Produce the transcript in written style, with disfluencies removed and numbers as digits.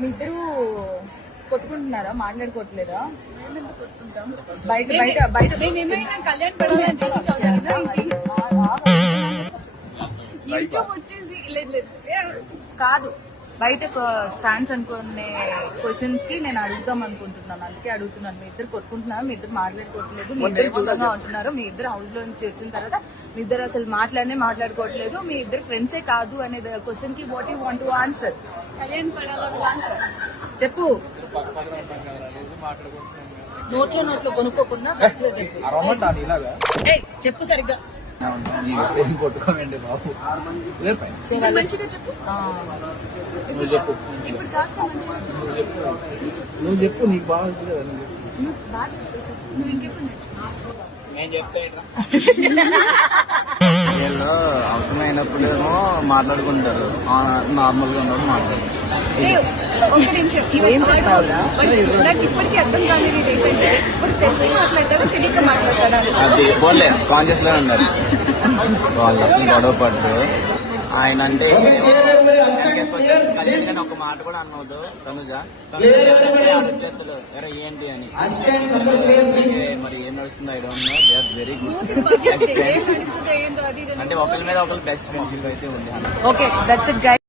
మీ ఇద్దరు కొట్టుకుంటున్నారా, మాట్లాడుకోవట్లేదా? బయట బయట బయట మేమేమైనా కళ్యాణ్ పడాలని యూట్యూబ్ వచ్చేసి లేదు కాదు, బయట ఫ్యాన్స్ అనుకునే క్వశ్చన్స్ కి నేను అడుగుదాం అనుకుంటున్నాను, అందుకే అడుగుతున్నాను. మీ ఇద్దరు కొట్టుకుంటున్నారు, మీ ఇద్దరు మాట్లాడుకోవట్లేదు, మీ ఇద్దరు దూరంగా ఉంటున్నారు, మీ ఇద్దరు హౌస్ లో నుంచి వచ్చిన తర్వాత మీ ఇద్దరు అసలు మాట్లాడుకోవట్లేదు, మీ ఇద్దరు ఫ్రెండ్సే కాదు అనే క్వశ్చన్ కి what you want to answer? Kalyan పడాలని ఆన్సర్ చెప్పు. నోట్లో కొనుక్కోకుండా గట్టిగా చెప్పు. చెప్పు సరిగ్గా. కొట్టుకోమండి బాబు. మంచిగా చెప్పు. నువ్వు చెప్పు, ఇప్పుడు కాస్త మంచిగా చెప్పు. నువ్వు చెప్పు, నీకు బాగా వచ్చు కదా. నువ్వు బాగా చెప్పు. నువ్వు ఇంకెప్పుడు నేను చెప్తా. వీళ్ళు అవసరమైనప్పుడేమో మాట్లాడుకుంటారు, నార్మల్ గా ఉన్నప్పుడు మాట్లాడతారు. ఒక నిమిషం, నాకు ఇప్పటికీ అర్థం కాలేదు ఏంటంటే ఇప్పుడు తెలిసి మాట్లాడతారా తెలియక మాట్లాడతారా? అది పోలే, కాన్షియస్ గా ఉన్నారు వాళ్ళు, అసలు గొడవ పడ్డారు. ఆయన అంటే కళ్యాణ్ ఒక మాట కూడా అన్నవద్దు. తనుజ ఆడొచ్చేత్తలు ఎరా ఏంటి అని. మరి ఏం నడుస్తుంది I don't know, they are very good. అంటే ఒకరి మీద ఒకరు బెస్ట్ ఫ్రెండ్షిప్ అయితే ఉంది. Okay, that's it guys.